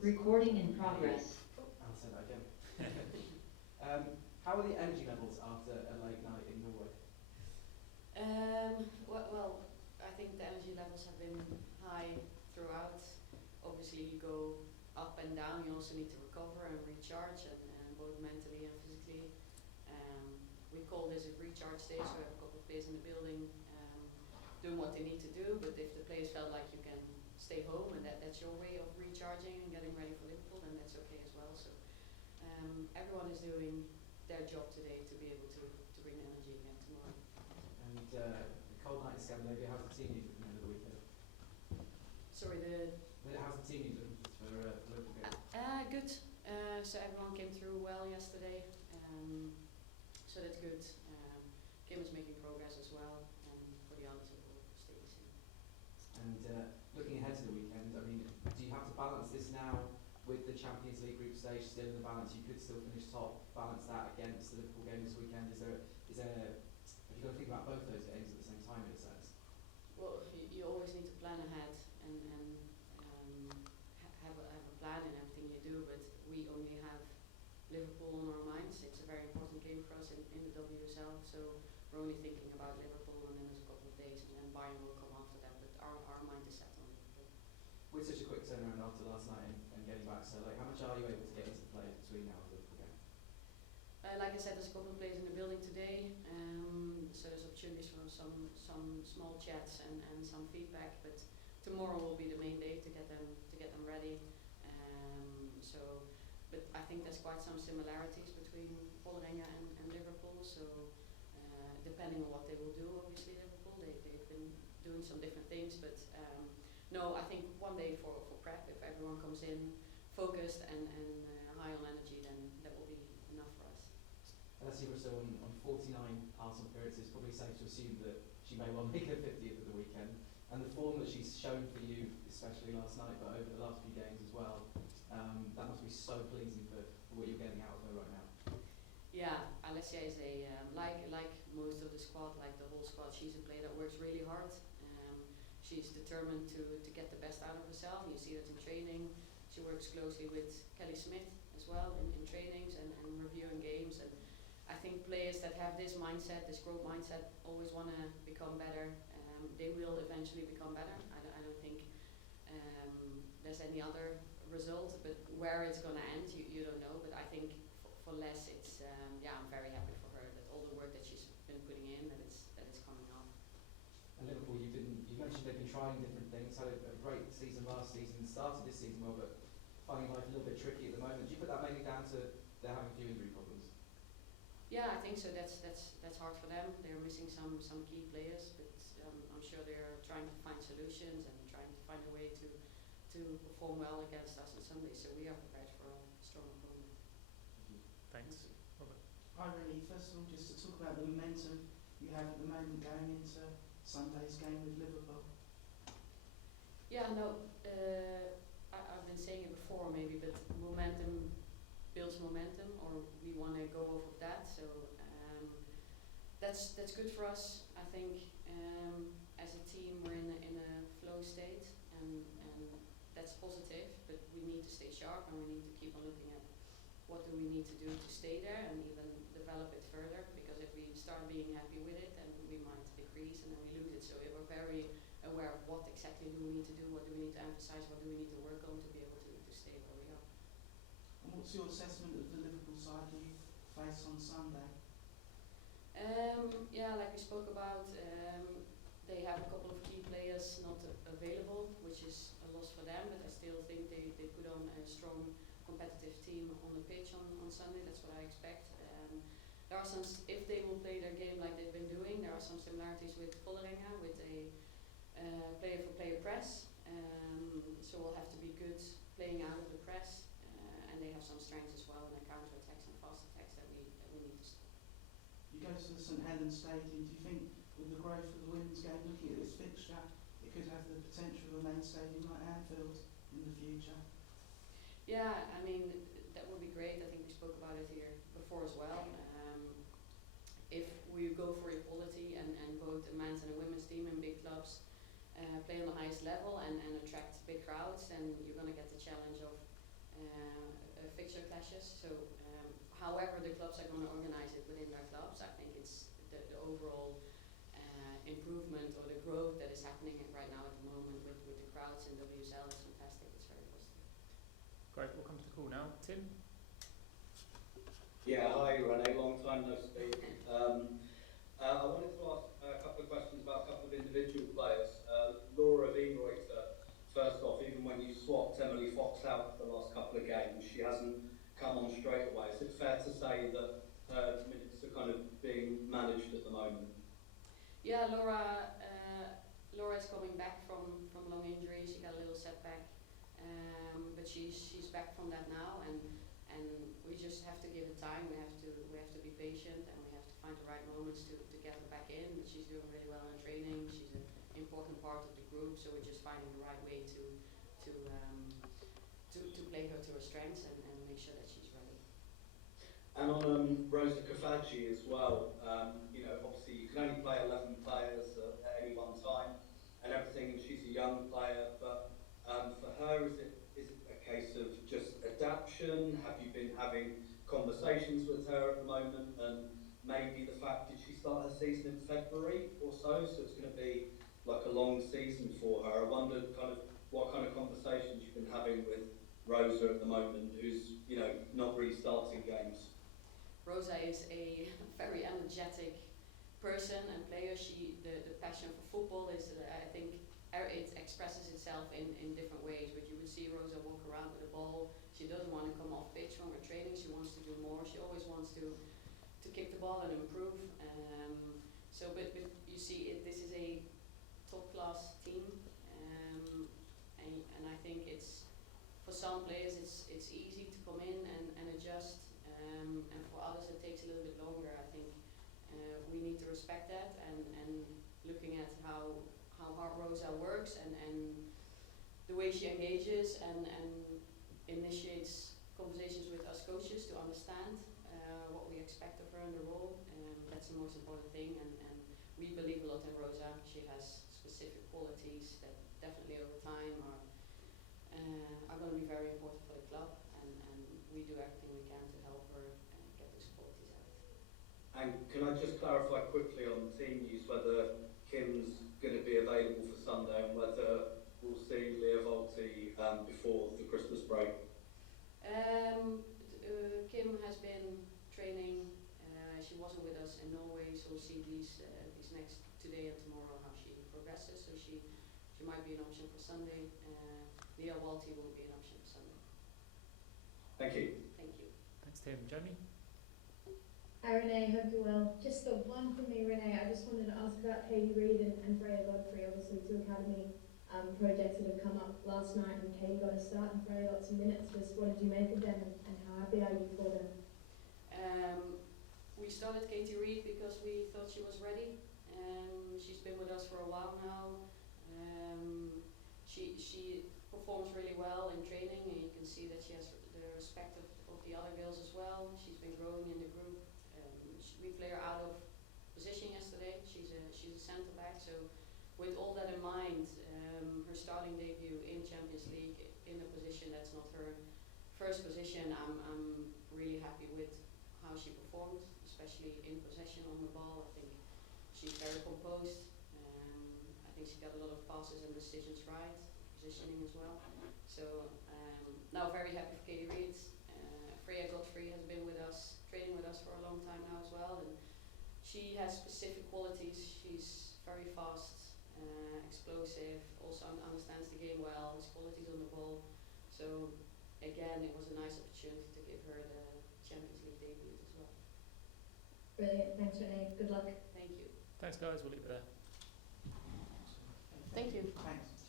Recording in progress. I'll say that again. How are the energy levels after a late night in Norway? Well, I think the energy levels have been high throughout. Obviously, you go up and down. You also need to recover and recharge, and both mentally and physically. We call this a recharge day, so we have a couple of players in the building doing what they need to do. But if the players felt like you can stay home and that's your way of recharging and getting ready for Liverpool, then that's okay as well. So everyone is doing their job today to be able to bring the energy again tomorrow. And the cold night in Scandinavia, how's the team news at the end of the weekend? Sorry, How's the team news for Liverpool game? Good. So everyone came through well yesterday. So that's good. Kim is making progress as well, and for the others it will stay the same. And looking ahead to the weekend, I mean, do you have to balance this now with the Champions League group stage still in the balance? You could still finish top, balance that against the Liverpool game this weekend. Have you got to think about both those games at the same time in a sense? Well, you always need to plan ahead and have a plan in everything you do, but we only have Liverpool on our minds. It's a very important game for us in the WSL, so we're only thinking about Liverpool, and then there's a couple of days, and then Bayern will come after that, but our mind is set on Liverpool. With such a quick turnaround after last night and getting back, so like, how much are you able to get into play between now and the Liverpool game? Like I said, there's a couple of players in the building today, so there's opportunities for some small chats and some feedback, but tomorrow will be the main day to get them ready. But I think there's quite some similarities between Vålerenga and Liverpool, so depending on what they will do, obviously Liverpool, they've been doing some different things, but no, I think one day for prep, if everyone comes in focused and high on energy, then that will be enough for us. Alessia Russo on 49 Arsenal appearances, probably safe to assume that she may well make her 50th at the weekend, and the form that she's shown for you, especially last night, but over the last few games as well, that must be so pleasing for what you're getting out of her right now. Yeah, Alessia is like most of the squad, like the whole squad, she's a player that works really hard. She's determined to get the best out of herself. You see that in training. She works closely with Kelly Smith as well in trainings and reviewing games. And I think players that have this mindset, this growth mindset, always want to become better. They will eventually become better. I don't think there's any other result, but where it's going to end, you don't know. But I think for Les, it's I'm very happy for her that all the work that she's been putting in, that it's coming off. And Liverpool, you mentioned they've been trying different things. Had a great season last season, started this season well, but finding life a little bit tricky at the moment. Do you put that mainly down to they're having a few injury problems? Yeah, I think so. That's hard for them. They're missing some key players, but I'm sure they're trying to find solutions and trying to find a way to perform well against us on Sunday. So we are prepared for a strong opponent. Thanks. Robert. Hi Renee, first of all just to talk about the momentum you have at the moment going into Sunday's game with Liverpool. Yeah, no, I've been saying it before maybe, but momentum builds momentum, or we want to go off of that. So that's good for us. I think as a team we're in a flow state, and that's positive. But we need to stay sharp, and we need to keep on looking at what do we need to do to stay there and even develop it further. Because if we start being happy with it, then we might decrease and then we lose it. So we're very aware of what exactly do we need to do, what do we need to emphasize, what do we need to work on to be able to stay where we are. And what's your assessment of the Liverpool side you face on Sunday? Yeah, like we spoke about, they have a couple of key players not available, which is a loss for them, but I still think they put on a strong competitive team on the pitch on Sunday. That's what I expect. There are some, if they will play their game like they've been doing, there are some similarities with Vålerenga, with a player-for-player press. So we'll have to be good playing out of the press, and they have some strengths as well in their counter-attacks and fast attacks that we need to stop. You go to the St Helens Stadium, do you think with the growth of the women's game, looking at this fixture, it could have the potential of a main stadium like Anfield in the future? Yeah, I mean, that would be great. I think we spoke about it here before as well. If we go for equality and both the men's and the women's team in big clubs play on the highest level and attract big crowds, then you're going to get the challenge of fixture clashes. So however the clubs are going to organise it within their clubs, I think it's the overall improvement or the growth that is happening right now at the moment with the crowds in WSL is fantastic. It's very positive. Great, we'll come to the call now. Tim? Yeah, hi Renee, long time no speak. I wanted to ask a couple of questions about a couple of individual players. Laura Wienreuter, first off, even when you swapped Emily Fox out for the last couple of games, she hasn't come on straight away. Is it fair to say that her minutes are kind of being managed at the moment? Yeah, Laura is coming back from long injury. She got a little setback, but she's back from that now, and we just have to give it time. We have to be patient, and we have to find the right moments to get her back in. But she's doing really well in training. She's an important part of the group, so we're just finding the right way to play her to her strengths and make sure that she's ready. And on Rosa Kafaji as well, obviously you can only play 11 players at any one time and everything, and she's a young player, but for her, is it a case of just adaptation? Have you been having conversations with her at the moment? And maybe the fact, did she start her season in February or so it's going to be like a long season for her. I wondered what kind of conversations you've been having with Rosa at the moment, who's not really starting games. Rosa is a very energetic person and player. The passion for football is, I think, it expresses itself in different ways. But you would see Rosa walk around with a ball. She doesn't want to come off pitch when we're training. She wants to do more. She always wants to kick the ball and improve. But you see, this is a top class team, and I think it's for some players it's easy to come in and adjust. And for others it takes a little bit longer. I think we need to respect that and looking at how hard Rosa works and the way she engages and initiates conversations with us coaches to understand what we expect of her in the role. That's the most important thing, and we believe a lot in Rosa. She has specific qualities that definitely over time are going to be very important for the club, and we do everything we can to help her get those qualities out. And can I just clarify quickly on team news whether Kim's going to be available for Sunday and whether we'll see Leah Volti before the Christmas break? Kim has been training. She wasn't with us in Norway, so we'll see these next today and tomorrow how she progresses. So she might be an option for Sunday. Leah Volti will be an option for Sunday. Thank you. Thank you. Thanks, Tim. Jamie? Hi Renee, hope you're well. Just the one from me, Renee. I just wanted to ask about Katie Reid and Freya Godfrey, obviously two academy projects that have come up last night, and Katie got a start and Freya got some minutes. Just what did you make of them, and how happy are you for them? We started Katie Reid because we thought she was ready. She's been with us for a while now. She performs really well in training, and you can see that she has the respect of the other girls as well. She's been growing in the group. We play her out of position yesterday. She's a centre back, so with all that in mind, her starting debut in Champions League in a position that's not her first position, I'm really happy with how she performed, especially in possession on the ball. I think she's very composed. I think she got a lot of passes and decisions right, positioning as well. So now very happy for Katie Reid. Freya Godfrey has been with us, training with us for a long time now as well, and she has specific qualities. She's very fast, explosive, also understands the game well, has qualities on the ball. So again, it was a nice opportunity to give her the Champions League debut as well. Brilliant, thanks Renee, good luck. Thank you. Thanks guys, we'll leave it there. Thank you. Thanks.